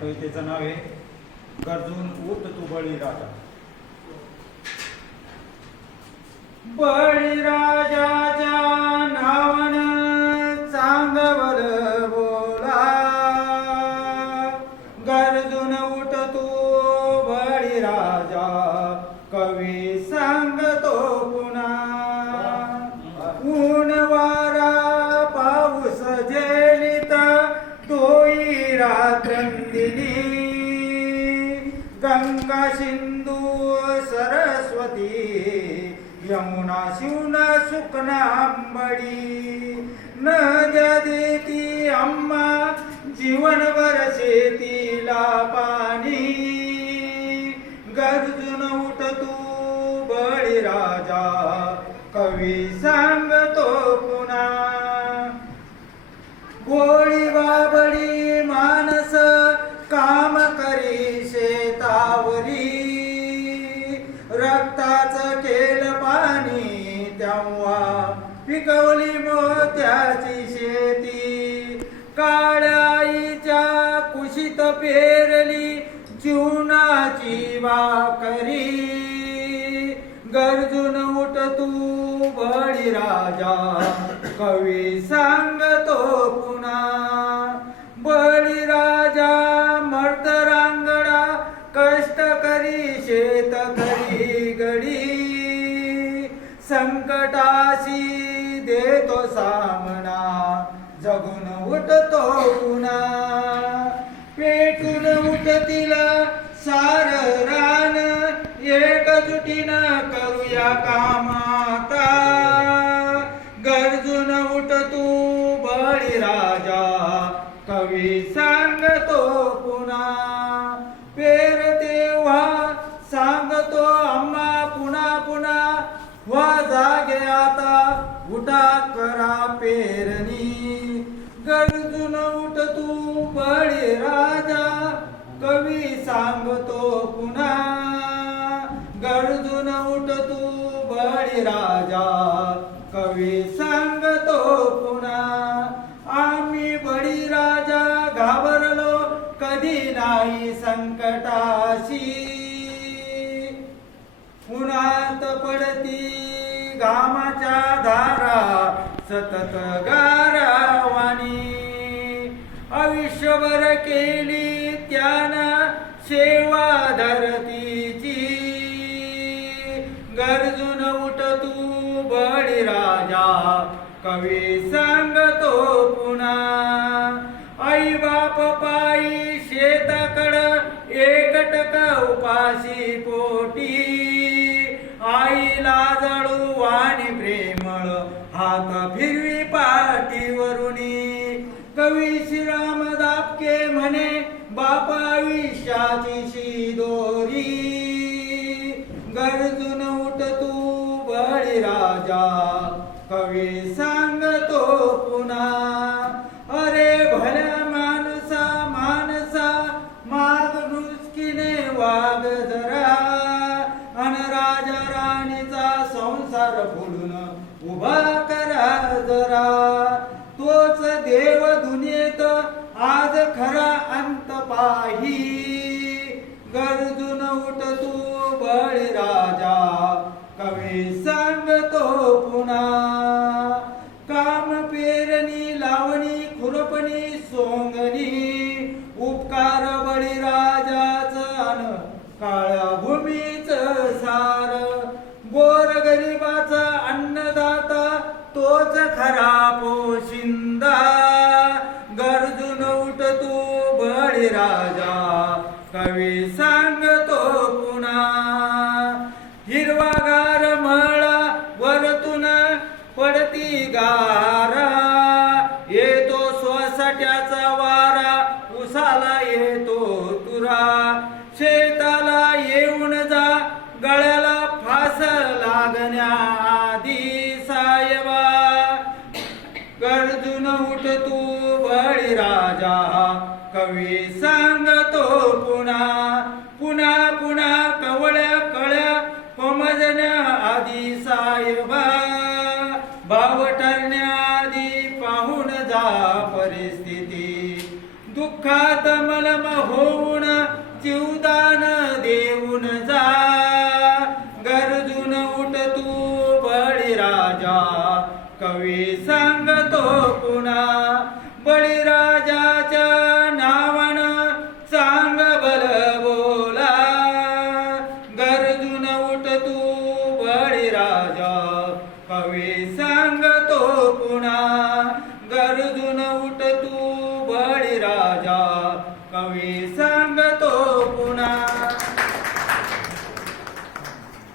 कवितेचं नाव आहे गरजून उठ तू बळी राजा गंगा सिंधू सरस्वती यमुना शिवना सुकना अंबडी नद्या देती अम्मा जीवनभर शेतीला पाणी. गरजून उठ तू बळीराजा कवी सांगतो पुन्हा. गोळी बाबा पिकवली मोत्याची शेती. काळ्या कुशीत पेरली जीवनाची वाकरी. गर्जुन उठ तू बळी राजा कवी सांगतो पुन्हा. बळी राजा मर्द रांगडा कष्ट करी शेत करी. संकटाशी देतो सामना. जगून उठतो पुन्हा. पेटून उठतील सार रान. एकजुटीनं करूया कामात. करा करा पेरणी. गरजून उठ तू बळी राजा. कवी सांगतो पुन्हा. गरजून उठ तू बळी राजा. कवी सांगतो पुन्हा. आम्ही बळी राजा घाबरलो कधी नाही संकटाशी. उन्हात पडती घामाच्या सतत गारावानी. आयुष्यभर केली त्याना सेवा धरतीची. गरजून उठ तू बळी राजा. कवी सांगतो पुन्हा आई बाप पायी शेताकड एकटक उपाशी पोटी. आईला जळू आणि प्रेमळ हात फिरवी पाठीवरुनी कवी श्रीराम दापके म्हणे बापा आयुष्याची दोरी गरजून उठ तू बळी राजा कवी सांगतो पुन्हा अरे भल्या माणसा माणसा माग नुसकीने वाग जरा अन राजा राणीचा संसार फुलून उभा शिंदा गरजून उठ तू बळी राजा. कवी सांगतो पुन्हा हिरवागार म्हळा वरतून पडती गा बळी राजा कवी सांगतो पुन्हा. पुन्हा पुन्हा कवळ्या कळ्या पमजण्या आधी साहेबा. भाव ठरण्याआधी पाहून जा परिस्थिती. दुःखात मलम होऊन जीवदान देऊन जा.